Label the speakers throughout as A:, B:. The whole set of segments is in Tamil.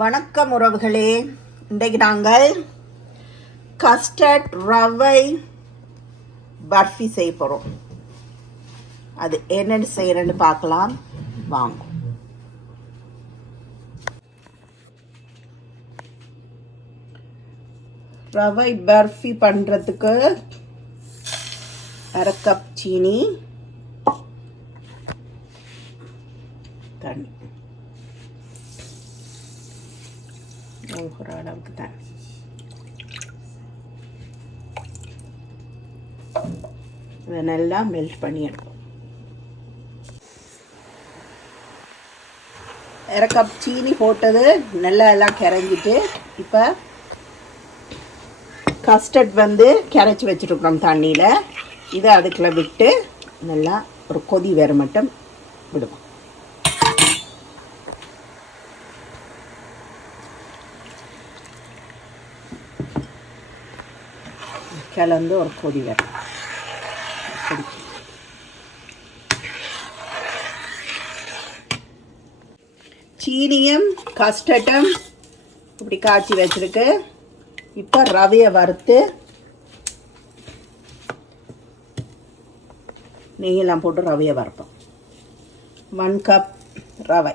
A: வணக்கம் உறவுகளே. இன்றைக்கு நாங்கள் கஸ்டர்ட் ரவை பர்ஃபி செய்ய போகிறோம் அது என்னென்னு செய்கிறேன்னு பார்க்கலாம். வாங்க. ரவை பர்ஃபி பண்ணுறதுக்கு அரை கப் சீனி தண்ணி. ஒரு அளவுக்கு தான் இதை நல்லா மெல்ட் பண்ணி எடுப்போம் அரை கப் சீனி போட்டது நல்லா எல்லாம் கரைஞ்சிட்டு இப்போ கஸ்டர்ட் வந்து கரைச்சி வச்சுருக்குறோம் தண்ணியில். இதை அதுக்குள்ள விட்டு நல்லா ஒரு கொதி வேற மட்டும் விடுவோம். கலந்து ஒரு கொதி வரும் கொதிக்கும். சீனியும் கஸ்டர்டும் இப்படி காய்ச்சி வச்சிருக்கு. இப்போ ரவையை வறுத்து நெய்யெல்லாம் போட்டு ரவையை வறுப்போம். ஒன் கப் ரவை.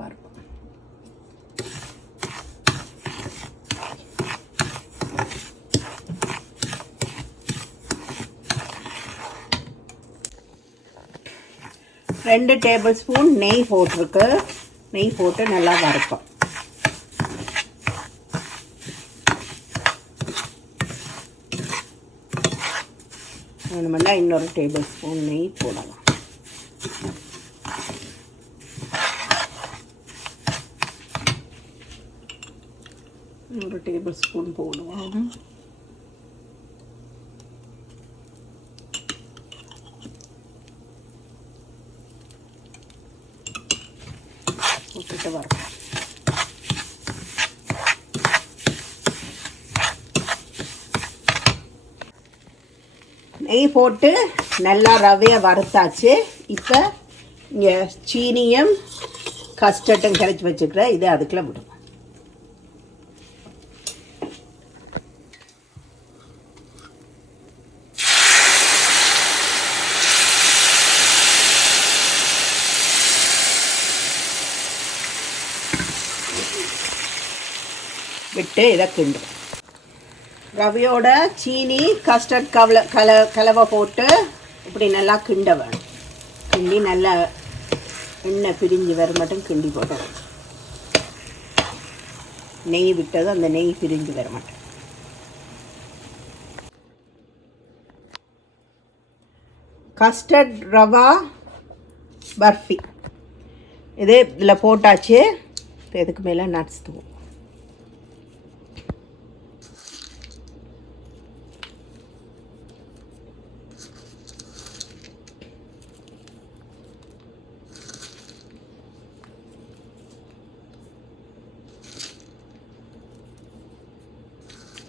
A: வறுப்போம். ரெண்டு டேபிள் ஸ்பூன் நெய் போட்டிருக்கு. நெய் போட்டு நல்லா வறுப்போம். வேணுமெண்டா இன்னொரு டேபிள் ஸ்பூன் நெய் போடலாம். ஒரு டேபிள் ஸ்பூன் போடுவோம். போட்டுட்டு வரோம் நெய் போட்டு நல்லா ரவையை வறுத்தாச்சு. இப்போ இங்கே சீனியும் கஸ்டர்டும் கரைச்சி வச்சுக்கிறேன். இதை அதுக்குள்ள விடும் விட்டு இதை கிண்டும். ரவையோட சீனி கஸ்டர்ட் கவல கல கலவை போட்டு இப்படி நல்லா கிண்ட வேணும். கிண்டி நல்லா எண்ணெய் பிரிஞ்சு வர மட்டும் கிண்டி போட்டு நெய் விட்டது அந்த நெய் பிரிஞ்சு வர மாட்டேன் கஸ்டர்ட் ரவா பர்ஃபி. இது இதில் போட்டாச்சு. இதுக்கு மேலே நட்ஸ் தூவும்.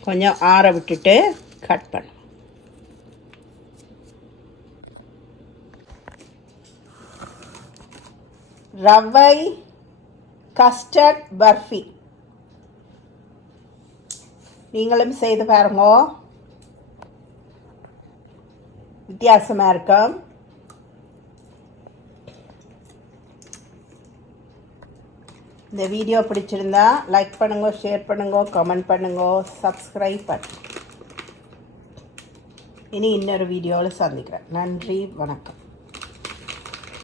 A: கொஞ்சம் ஆற விட்டுட்டு கட் பண்ணும் ரவை கஸ்டர்ட் பர்ஃபி. நீங்களும் செய்து பாருங்க. வித்தியாசமாக இருக்கும். இந்த வீடியோ பிடிச்சிருந்தா லைக் பண்ணுங்க ஷேர் பண்ணுங்க கமெண்ட் பண்ணுங்க சப்ஸ்கிரைப் பண்ணுங்க இனி இன்னொரு வீடியோவில் சந்திக்கிறேன். நன்றி வணக்கம்.